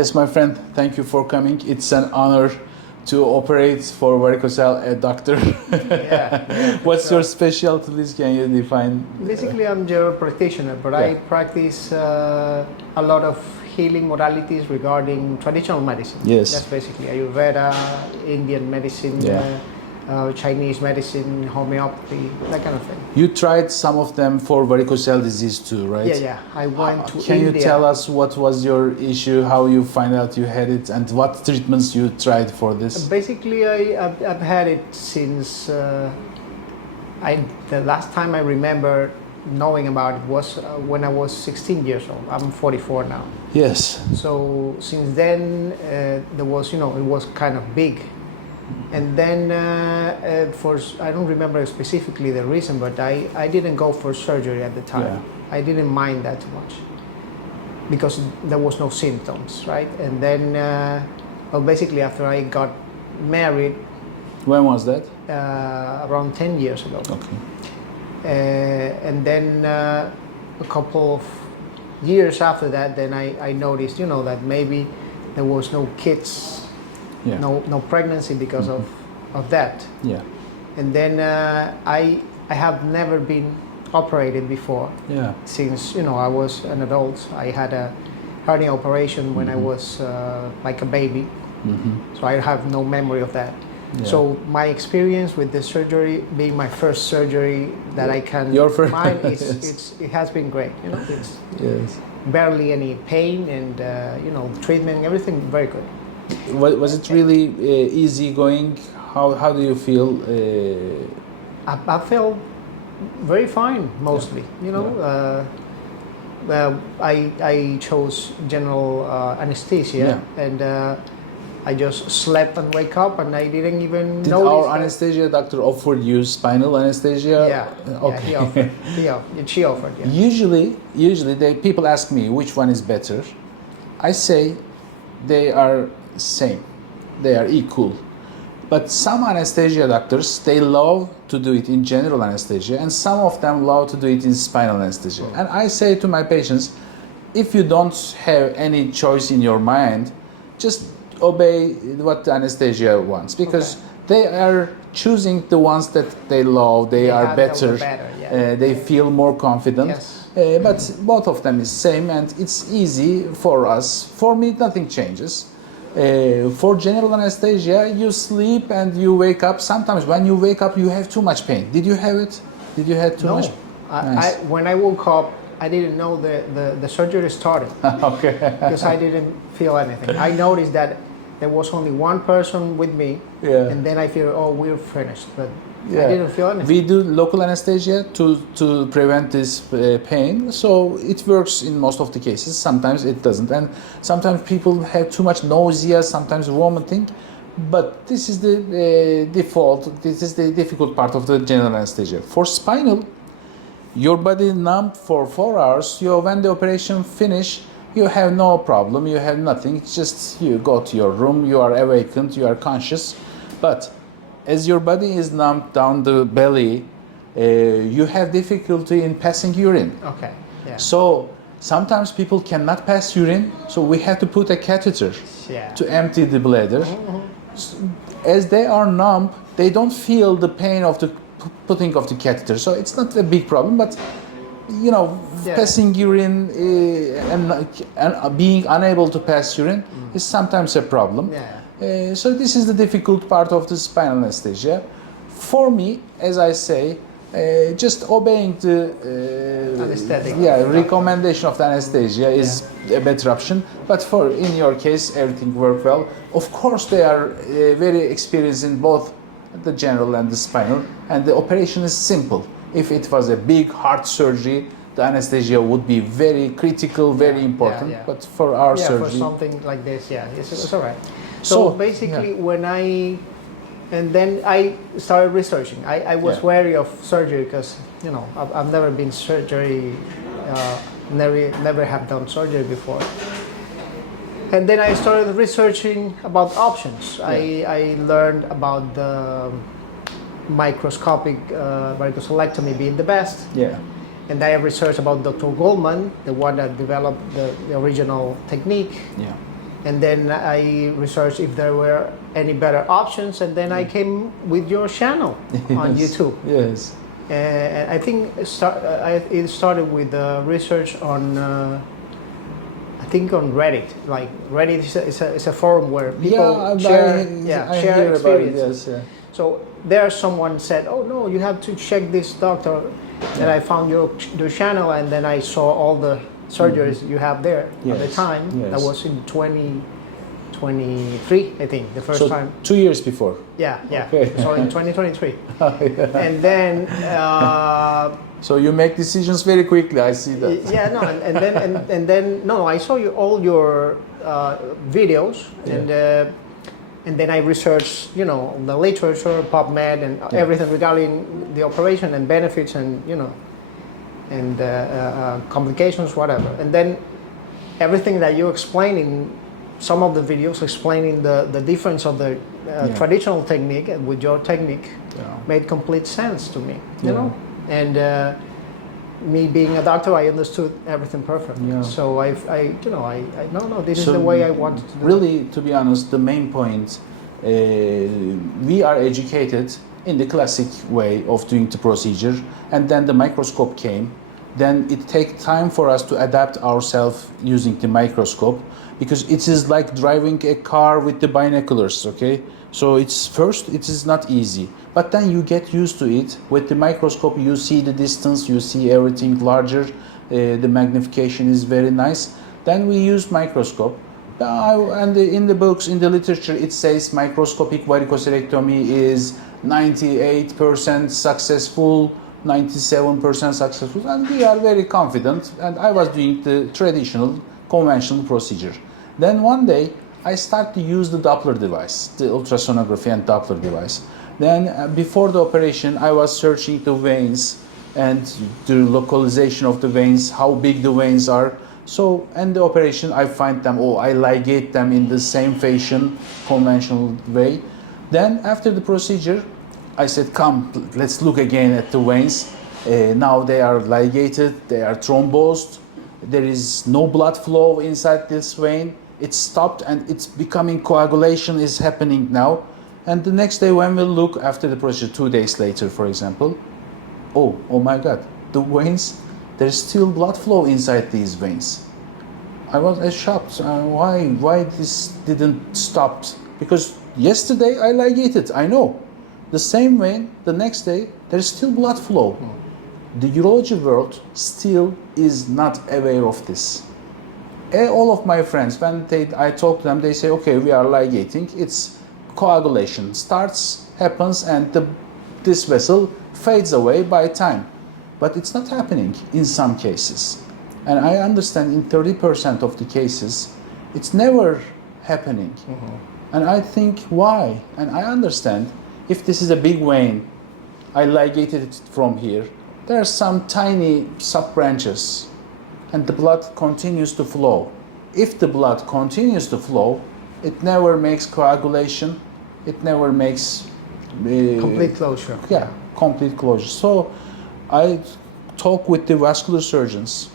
Yes, my friend, thank you for coming. It's an honor to operate for varicocele, a doctor. What's your specialties? Can you define? Basically, I'm general practitioner, but I practice a lot of healing modalities regarding traditional medicine. Yes. That's basically Ayurveda, Indian medicine, Chinese medicine, homeopathy, that kind of thing. You tried some of them for varicocele disease too, right? Yeah. I went to Can India. you tell us what was your issue, how you find out you had it, and what treatments you tried for this? Basically, I've had it since the last time I remember knowing about it was when I was 16 years old. I'm 44 now. Yes. So since then, there was, it was kind of big. And then I don't remember specifically the reason, but I didn't go for surgery at the time. Yeah. I didn't mind that much because there was no symptoms, right? And then, basically after I got married. When was that? Around 10 years ago. Okay. And then a couple of years after that, then I noticed, that maybe there was no kids. Yeah. No pregnancy because of that. Yeah. And then I have never been operated before. Yeah. Since I was an adult. I had a hernia operation when I was like a baby. So I have no memory of that. Yeah. So my experience with the surgery being my first surgery that I can mind, it has been great. It's barely any pain and treatment, everything very good. Was it really easy going? How do you feel? I felt very fine mostly. I chose general anesthesia and I just slept and wake up and I didn't even Did notice. Our anesthesia doctor offered you spinal anesthesia? Yeah. Okay. She offered. Yeah. Usually, people ask me which one is better. I say they are same, they are equal. But some anesthesia doctors, they love to do it in general anesthesia, and some of them love to do it in spinal anesthesia. And I say to my patients, if you don't have any choice in your mind, just obey what the anesthesia wants, because they are choosing the ones that they love, they are better, they feel more confident. Yes. But both of them is same, and it's easy for us. For me, nothing changes. For general anesthesia, you sleep and you wake up. Sometimes when you wake up, you have too much pain. Did you have it? Did you have too much? Nice. When I woke up, I didn't know the surgery started. Okay. Because I didn't feel anything. I noticed that there was only one person with me, and then I feel, we're finished. But I didn't feel anything. We do local anesthesia to prevent this pain, so it works in most of the cases. Sometimes it doesn't, and sometimes people have too much nausea, sometimes vomiting. But this is the default. This is the difficult part of the general anesthesia. For spinal, your body numb for 4 hours. When the operation finish, you have no problem. You have nothing. It's just you go to your room. You are awakened. You are conscious, but as your body is numbed down the belly, you have difficulty in passing urine. Okay. Yeah. So sometimes people cannot pass urine, so we have to put a catheter to empty the bladder. As they are numb, they don't feel the pain of the putting of the catheter. So it's not a big problem, but passing urine and being unable to pass urine is sometimes a problem. Yeah. So this is the difficult part of the spinal anesthesia. For me, as I say, just obeying the recommendation of the anesthesia is a better option. But in your case, everything worked well. Of course, they are very experienced in both the general and the spinal, and the operation is simple. If it was a big heart surgery, the anesthesia would be very critical, very important. But for our surgery, for something like this, it's all right. So basically, and then I started researching. I was wary of surgery because I've never been surgery, never have done surgery before. And then I started researching about options. I learned about the microscopic varicocelectomy being the best. And I researched about Dr. Goldman, the one that developed the original technique. And then I researched if there were any better options, and then I came with your channel on YouTube. Yes. And I think it started with research on, I think on Reddit. Like Reddit is a forum where people share experiences. Yes, yeah. So there someone said, "Oh no, you have to check this doctor." And I found your channel, and then I saw all the surgeries you have there at the time. Yes. That was in 2023, I think, the first time. 2 years before. Yeah. Okay. So in 2023. And then so you make decisions very quickly. I see that. yeah, no, and then I saw all your videos, and then I researched, the literature, PubMed, and everything regarding the operation and benefits, and and complications, whatever. And then everything that you explain in some of the videos, explaining the difference of the traditional technique with your technique, made complete sense to me. You know, and me being a doctor, I understood everything perfectly. Yeah. So this is the way I wanted to do really, to be honest, the main point, we are educated in the classic way of doing the procedure, and then the microscope came. Then it takes time for us to adapt ourselves using the microscope, because it is like driving a car with the binoculars, okay? So it is not easy, but then you get used to it. With the microscope, you see the distance, you see everything larger, the magnification is very nice. Then we use microscope, and in the books, in the literature, it says microscopic varicocelectomy is 98% successful, 97% successful, and we are very confident. And I was doing the traditional, conventional procedure. Then one day, I start to use the Doppler device, the ultrasonography and Doppler device. Then before the operation, I was searching the veins and the localization of the veins, how big the veins are. So, and the operation, I find them, I ligate them in the same fashion, conventional way. Then after the procedure, I said, come, let's look again at the veins. Now they are ligated, they are thrombosed. There is no blood flow inside this vein. It's stopped and it's becoming, coagulation is happening now. And the next day when we look after the procedure, 2 days later, for example, oh my God, the veins, there's still blood flow inside these veins. I was shocked. Why this didn't stop? Because yesterday I ligated, I know. The same vein, the next day, there's still blood flow. The urology world still is not aware of this. All of my friends, when I talk to them, they say, okay, we are ligating. It's coagulation starts, happens, and this vessel fades away by time. But it's not happening in some cases. And I understand in 30% of the cases, it's never happening. And I think why? And I understand if this is a big vein, I ligated it from here. There are some tiny sub-branches, and the blood continues to flow. If the blood continues to flow, it never makes coagulation, it never makes complete closure. Yeah, complete closure. So I talk with the vascular surgeons.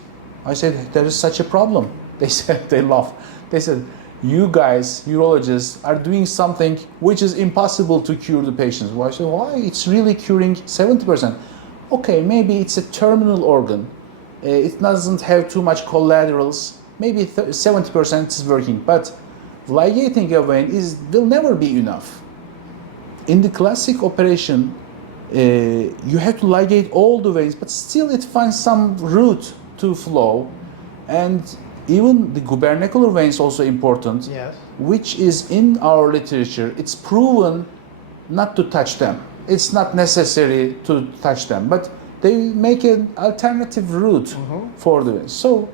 I said, there is such a problem. They said, they laugh. They said, you guys, urologists, are doing something which is impossible to cure the patients. Well, I said, why? It's really curing 70%. Okay, maybe it's a terminal organ. It doesn't have too much collaterals. Maybe 70% is working, but ligating a vein will never be enough. In the classic operation, you have to ligate all the veins, but still it finds some route to flow. And even the gubernacular veins also important, yes, which is in our literature. It's proven not to touch them. It's not necessary to touch them, but they make an alternative route for the veins. So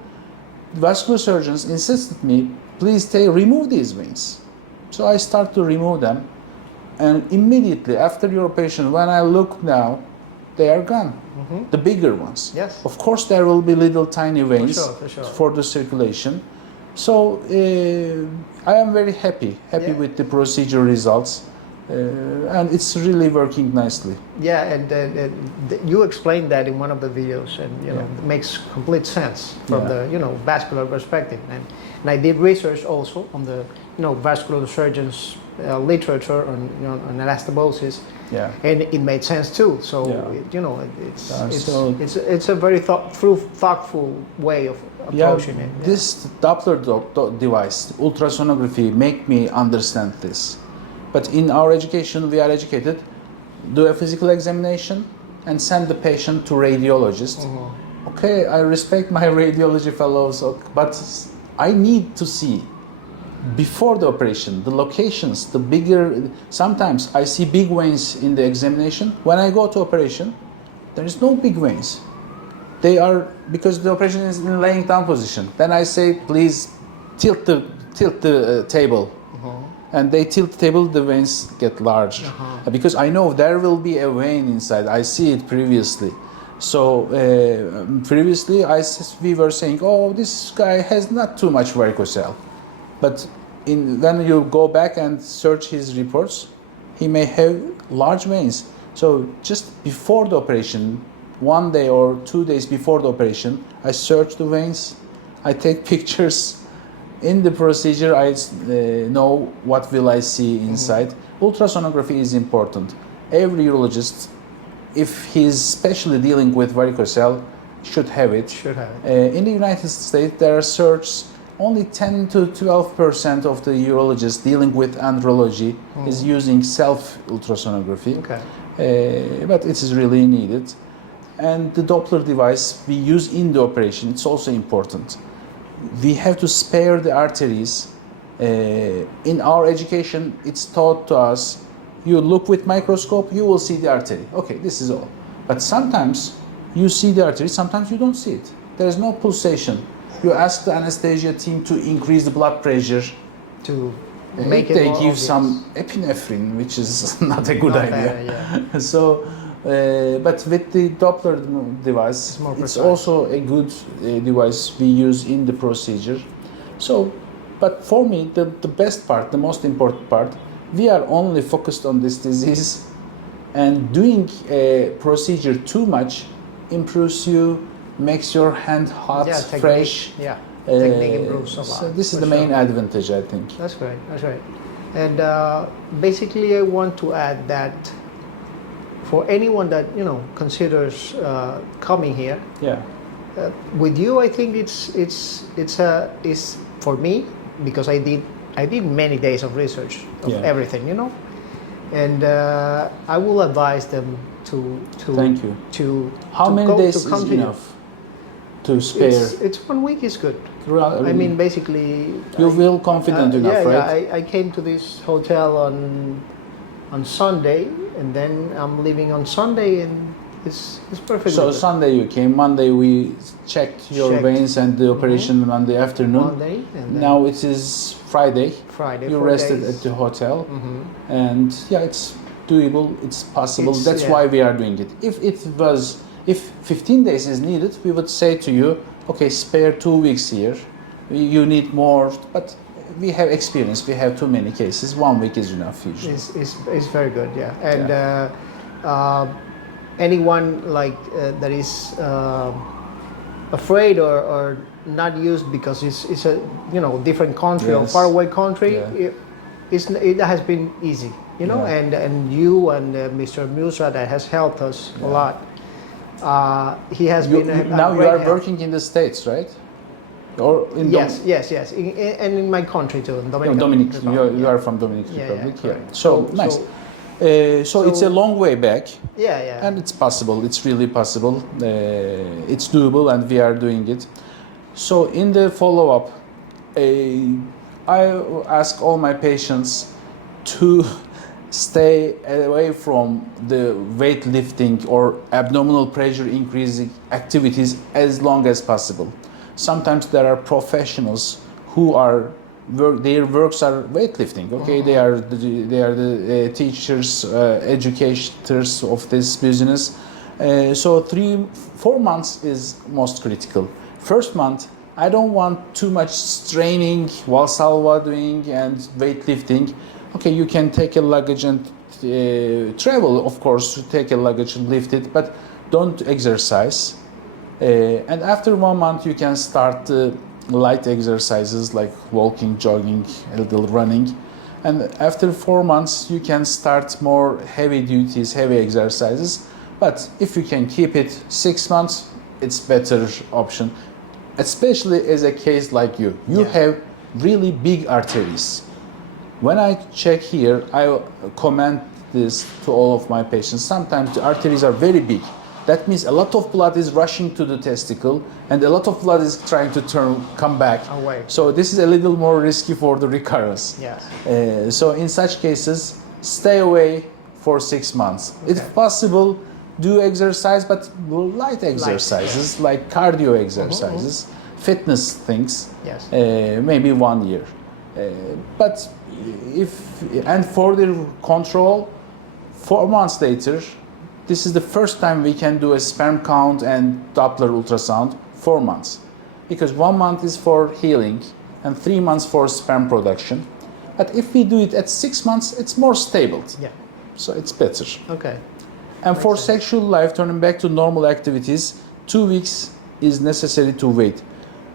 vascular surgeons insisted me, please remove these veins. So I start to remove them, and immediately after your operation, when I look now, they are gone. The bigger ones. Yes. Of course, there will be little tiny veins for sure. for the circulation. So I am very happy with the procedure results. And it's really working nicely. Yeah, and you explained that in one of the videos, and it makes complete sense from the vascular perspective. And I did research also on the vascular surgeons literature on on anastomosis. Yeah. And it made sense too. So it's a very thoughtful way of approaching it. Yeah. This Doppler device, ultrasonography, make me understand this. But in our education, we are educated, do a physical examination, and send the patient to radiologist. Okay, I respect my radiology fellows, but I need to see before the operation, the locations, the bigger. Sometimes I see big veins in the examination. When I go to operation, there is no big veins. They are, because the operation is in laying down position. Then I say, please tilt the table. And they tilt the table, the veins get large. Because I know there will be a vein inside. I see it previously. So previously we were saying, oh, this guy has not too much varicocele. But when you go back and search his reports, he may have large veins. So just before the operation, 1 day or 2 days before the operation, I search the veins, I take pictures. In the procedure, I know what will I see inside. Ultrasonography is important. Every urologist, if he's especially dealing with varicocele, should have it. In the United States, there are searches. Only 10 to 12% of the urologists dealing with andrology is using self-ultrasonography. But it is really needed. And the Doppler device we use in the operation, it's also important. We have to spare the arteries. In our education, it's taught to us, you look with microscope, you will see the artery. Okay, this is all. But sometimes you see the artery, sometimes you don't see it. There is no pulsation. You ask the anesthesia team to increase the blood pressure. To make it they more give obvious. Some epinephrine, which is not a good Not idea. bad, yeah. So, but with the Doppler device, it's also a good device we use in the procedure. So, but for me, the best part, the most important part, we are only focused on this disease, and doing a procedure too much improves you, makes your hand hot, fresh. Technique improves a lot. So this is the main advantage, I think. That's great. That's right. And basically, I want to add that for anyone that considers coming here, with you, I think it's for me, because I did many days of research of everything, and I will advise them to Thank you. To how to many go, days to come is to enough to spare? It's 1 week is good. I mean, basically, you feel confident enough, right? I came to this hotel on Sunday, and then I'm leaving on Sunday, and it's perfect. So Sunday you came, Monday we checked your veins and the operation on the afternoon. Monday, and then now it is Friday. You 4 rested days at the hotel, and it's doable, it's possible. That's why we are doing it. If 15 days is needed, we would say to you, okay, spare 2 weeks here. You need more, but we have experience. We have too many cases. 1 week is enough usually. It's very good, yeah. And anyone that is afraid or not used because it's a different country or far away country, it has been easy, and you and Mr. Musa that has helped us a lot. He has been now you are help. working in the States, right? Or in yes, and in my country too, in Dominican Republic. You are from Dominican Republic, correct. So nice. So it's a long way back. Yeah. And it's possible. It's really possible. It's doable, and we are doing it. So in the follow-up, I ask all my patients to stay away from the weightlifting or abdominal pressure increasing activities as long as possible. Sometimes there are professionals who their works are weightlifting. Okay, they are the teachers, educators of this business. So 3-4 months is most critical. First month, I don't want too much straining, Valsalva doing and weightlifting. Okay, you can take a luggage and travel, of course, to take a luggage and lift it, but don't exercise. And after 1 month, you can start light exercises like walking, jogging, a little running. And after 4 months, you can start more heavy duties, heavy exercises. But if you can keep it 6 months, it's better option. Especially as a case like you. You have really big arteries. When I check here, I comment this to all of my patients. Sometimes the arteries are very big. That means a lot of blood is rushing to the testicle and a lot of blood is trying to come back away. So this is a little more risky for the recurrence. Yes. So in such cases, stay away for 6 months. Okay. If possible, do exercise, but light exercises like cardio exercises, fitness things, maybe 1 year. But and for the control, 4 months later, this is the first time we can do a sperm count and Doppler ultrasound, 4 months. Because 1 month is for healing and 3 months for sperm production. But if we do it at 6 months, it's more stable. Yeah. So it's better. Okay. And for sexual life, turning back to normal activities, 2 weeks is necessary to wait.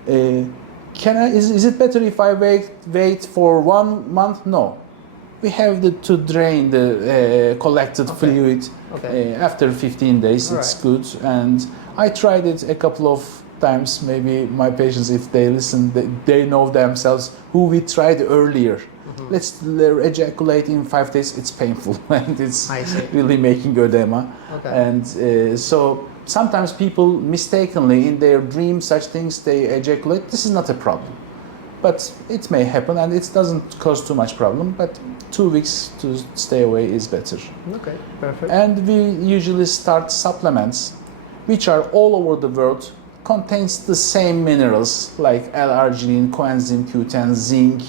Is it better if I wait for 1 month? No. We have to drain the collected fluid after 15 days. It's good. And I tried it a couple of times. Maybe my patients, if they listen, they know themselves who we tried earlier. Let's ejaculate in 5 days. It's painful and it's really making edema. And so sometimes people mistakenly in their dream such things they ejaculate. This is not a problem. But it may happen and it doesn't cause too much problem, but 2 weeks to stay away is better. Okay, perfect. And we usually start supplements, which are all over the world, contains the same minerals like L-arginine, coenzyme Q10, zinc,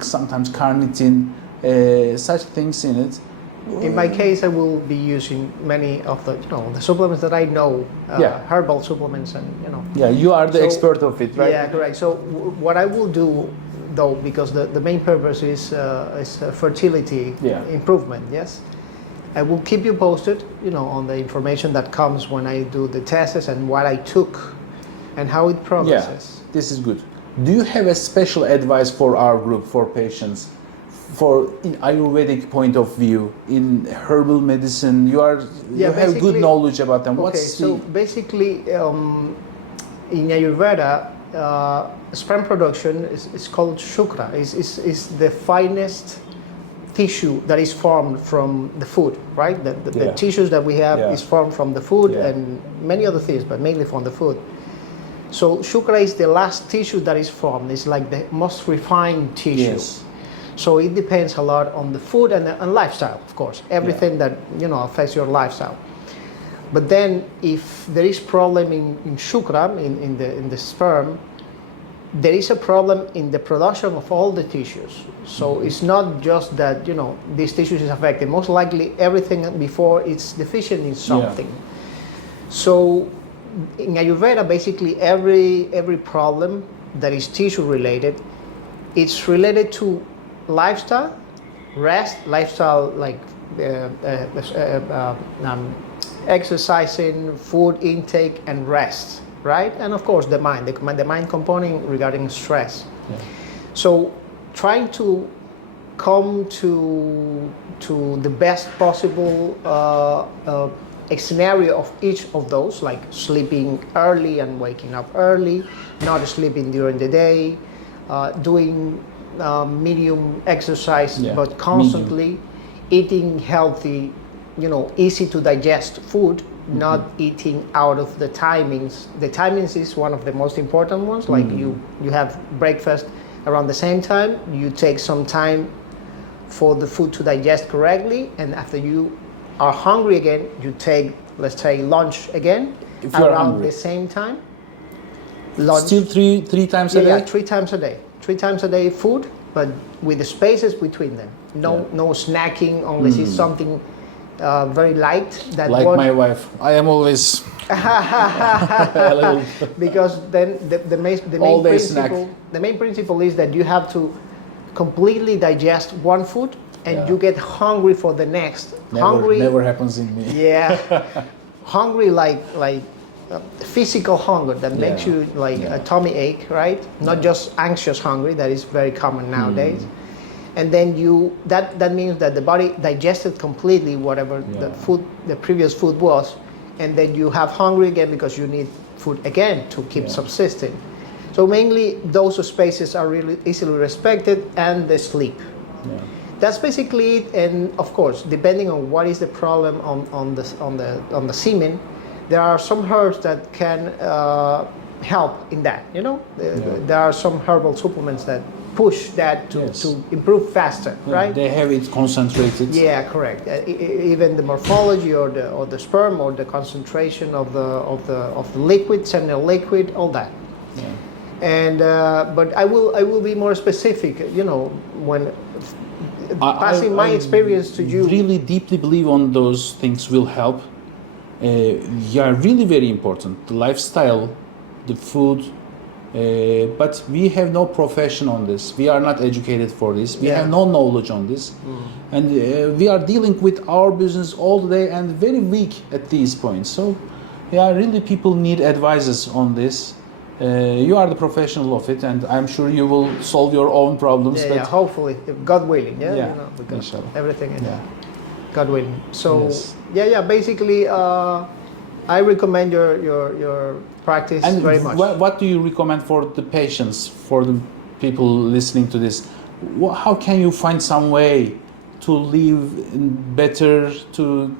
sometimes carnitine, such things in it. In my case, I will be using many of the supplements that I know, herbal supplements, and Yeah, you are the expert of it, right? Yeah, correct. So what I will do, though, because the main purpose is fertility improvement. Yes, I will keep you posted, on the information that comes when I do the tests and what I took, and how it progresses. Yeah, this is good. Do you have a special advice for our group, for patients? For in Ayurvedic point of view, in herbal medicine, you have good knowledge about them. Basically, in Ayurveda, sperm production is called shukra. Is the finest tissue that is formed from the food, right? The tissues that we have is formed from the food and many other things, but mainly from the food. So shukra is the last tissue that is formed. It's like the most refined tissue. Yes. So it depends a lot on the food and lifestyle, of course. Everything that affects your lifestyle. But then, if there is problem in shukra, in the sperm, there is a problem in the production of all the tissues. So it's not just that these tissues is affected. Most likely, everything before it's deficient in something. Yeah. So in Ayurveda, basically every problem that is tissue related, it's related to lifestyle, rest, lifestyle like exercising, food intake, and rest, right? And of course the mind component regarding stress. Yeah. So trying to come to the best possible scenario of each of those, like sleeping early and waking up early, not sleeping during the day, doing medium exercise, but constantly eating healthy, easy to digest food, not eating out of the timings. The timings is one of the most important ones. Like you have breakfast around the same time, you take some time for the food to digest correctly, and after you are hungry again, you take, let's say, lunch again around the same time. Lunch. Still three times a day? Yeah, 3 times a day. 3 times a day food, but with the spaces between them. No snacking unless it's something very light. My wife. I am always because then the main principle is that you have to completely digest one food and you get hungry for the next. Never happens in me. Yeah. Hungry like physical hunger that makes you like a tummy ache, right? Not just anxious hungry, that is very common nowadays. And then that means that the body digested completely whatever the previous food was, and then you have hungry again because you need food again to keep subsisting. So mainly those spaces are really easily respected, and the sleep. That's basically it. And of course, depending on what is the problem on the semen, there are some herbs that can help in that. You know, there are some herbal supplements that push that to improve faster, right? They have it concentrated. Yeah, correct. Even the morphology or the sperm or the concentration of the liquid, seminal liquid, all that. And but I will be more specific. You know, when passing my experience to you. Really deeply believe on those things will help. Really very important. The lifestyle, the food. But we have no profession on this. We are not educated for this. We have no knowledge on this. And we are dealing with our business all day and very weak at these points. So, really people need advices on this. You are the professional of it, and I'm sure you will solve your own problems. Hopefully, if God willing. You know, because everything is God willing. So, basically, I recommend your practice very much. What do you recommend for the patients, for the people listening to this? How can you find some way to live better, to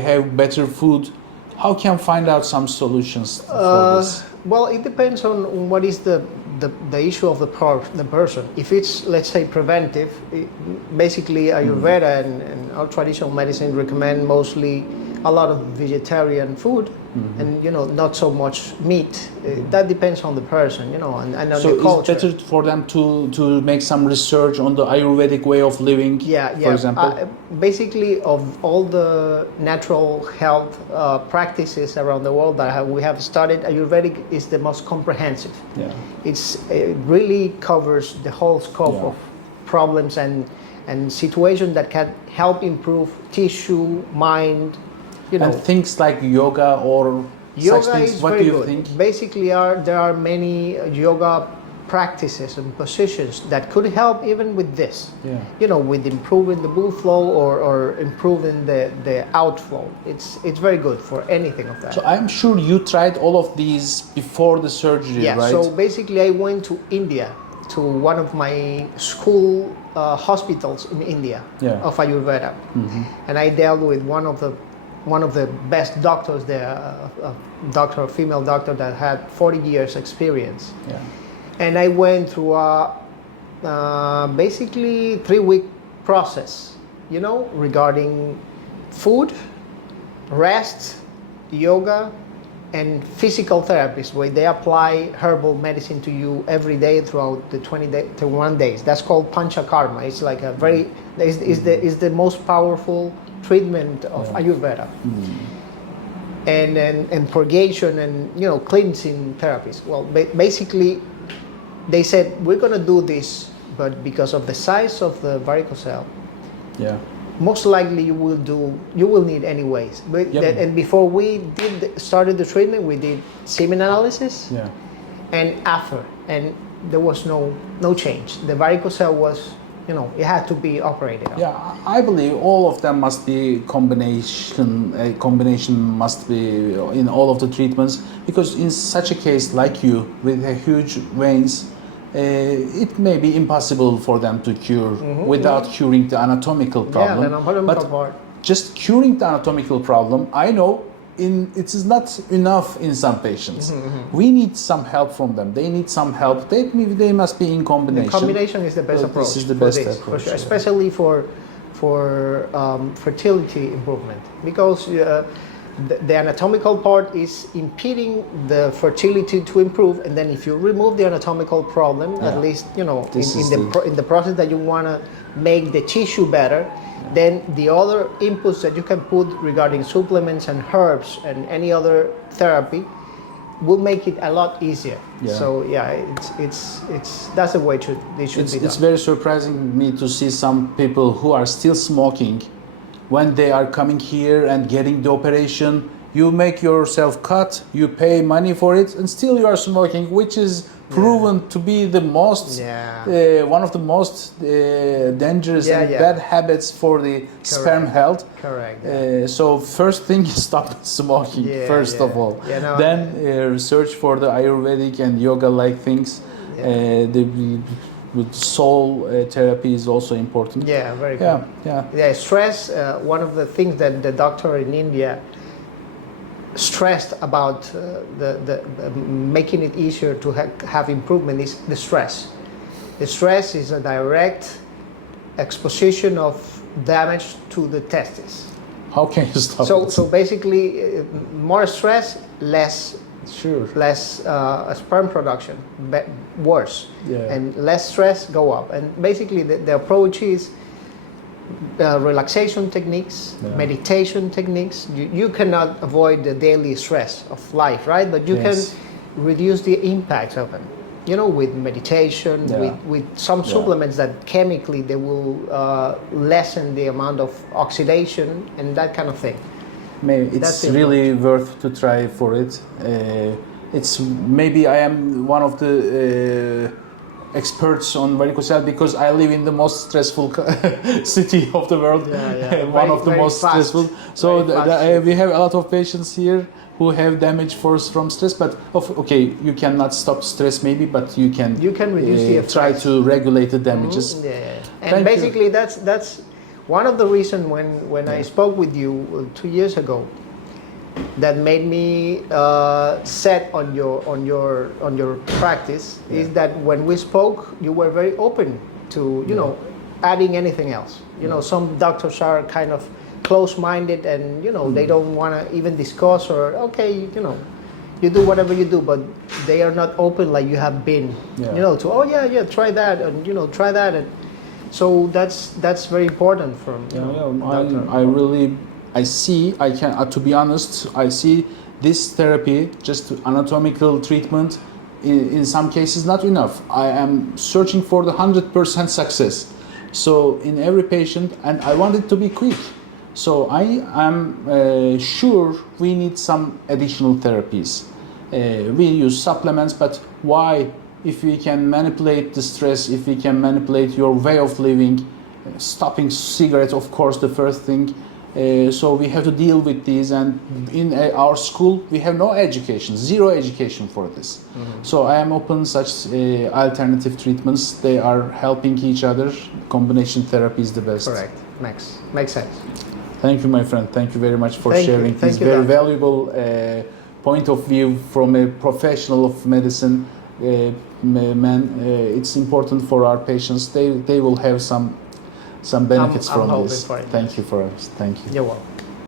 have better food? How can you find out some solutions for this? Well, it depends on what is the issue of the person. If it's, let's say, preventive, basically Ayurveda and our traditional medicine recommend mostly a lot of vegetarian food, and not so much meat. That depends on the person, and on the culture. So it's better for them to make some research on the Ayurvedic way of living, for example? Basically, of all the natural health practices around the world that we have studied, Ayurvedic is the most comprehensive. It really covers the whole scope of problems and situations that can help improve tissue, mind. And things like yoga or such things, what do you think? Basically, there are many yoga practices and positions that could help even with this. With improving the blood flow or improving the outflow. It's very good for anything of that. So I'm sure you tried all of these before the surgery, right? So basically, I went to India, to one of my school hospitals in India of Ayurveda, and I dealt with one of the best doctors there, a female doctor that had 40 years experience. And I went through a basically 3-week process, regarding food, rest, yoga, and physical therapies, where they apply herbal medicine to you every day throughout the 21 days. That's called panchakarma. It's like a very, is the most powerful treatment of Ayurveda, and purgation and cleansing therapies. Well, basically, they said we're going to do this, but because of the size of the varicocele, most likely you will need anyways. And before we started the treatment, we did semen analysis, and after, and there was no change. The varicocele was. It had to be operated on. I believe all of them must be combination. A combination must be in all of the treatments, because in such a case like you with a huge veins, it may be impossible for them to cure without curing the anatomical problem. The anatomical part. Just curing the anatomical problem, I know. It is not enough in some patients. We need some help from them. They need some help. They must be in combination. The combination is the best approach. This is the best approach, for sure. Especially for fertility improvement, because the anatomical part is impeding the fertility to improve, and then if you remove the anatomical problem, at least in the process that you want to make the tissue better. Then the other inputs that you can put regarding supplements and herbs and any other therapy will make it a lot easier. So it's that's the way it should be done. It's very surprising me to see some people who are still smoking, when they are coming here and getting the operation, you make yourself cut, you pay money for it, and still you are smoking, which is proven to be the most, one of the most dangerous and bad habits for the sperm health. Correct. So first thing, stop smoking first of all. No, then research for the Ayurvedic and yoga-like things. With soul therapy is also important. Yeah, very good. Yeah, stress. One of the things that the doctor in India stressed about the making it easier to have improvement is the stress. The stress is a direct exposition of damage to the testes. How can you stop it? So basically, more stress, less sperm production, worse, and less stress, go up. And basically, the approach is relaxation techniques, meditation techniques. You cannot avoid the daily stress of life, right? But you can reduce the impact of it. You know, with meditation, with some supplements that chemically they will lessen the amount of oxidation and that kind of thing. Maybe it's really worth to try for it. It's maybe I am one of the experts on varicocele because I live in the most stressful city of the world. One of the most stressful. So we have a lot of patients here who have damage from stress. But you cannot stop stress maybe, but you can reduce the effects. Try to regulate the damages. And basically that's one of the reasons when I spoke with you 2 years ago, that made me set on your practice is that when we spoke, you were very open to adding anything else. Some doctors are kind of close-minded and they don't want to even discuss or you do whatever you do, but they are not open like you have been. To try that and try that and. So that's very important from to be honest, I see this therapy, just anatomical treatment, in some cases not enough. I am searching for the 100% success. So in every patient, and I want it to be quick. So I am sure we need some additional therapies. We use supplements, but why? If we can manipulate the stress, if we can manipulate your way of living, stopping cigarettes, of course, the first thing. So we have to deal with these, and in our school we have no education, zero education for this. So I am open such alternative treatments. They are helping each other. Combination therapy is the best. Correct. Makes sense. Thank you, my friend. Thank you very much for sharing this very valuable point of view from a professional of medicine. It's important for our patients. They will have some benefits from this. Thank you for us. Thank you. You're welcome.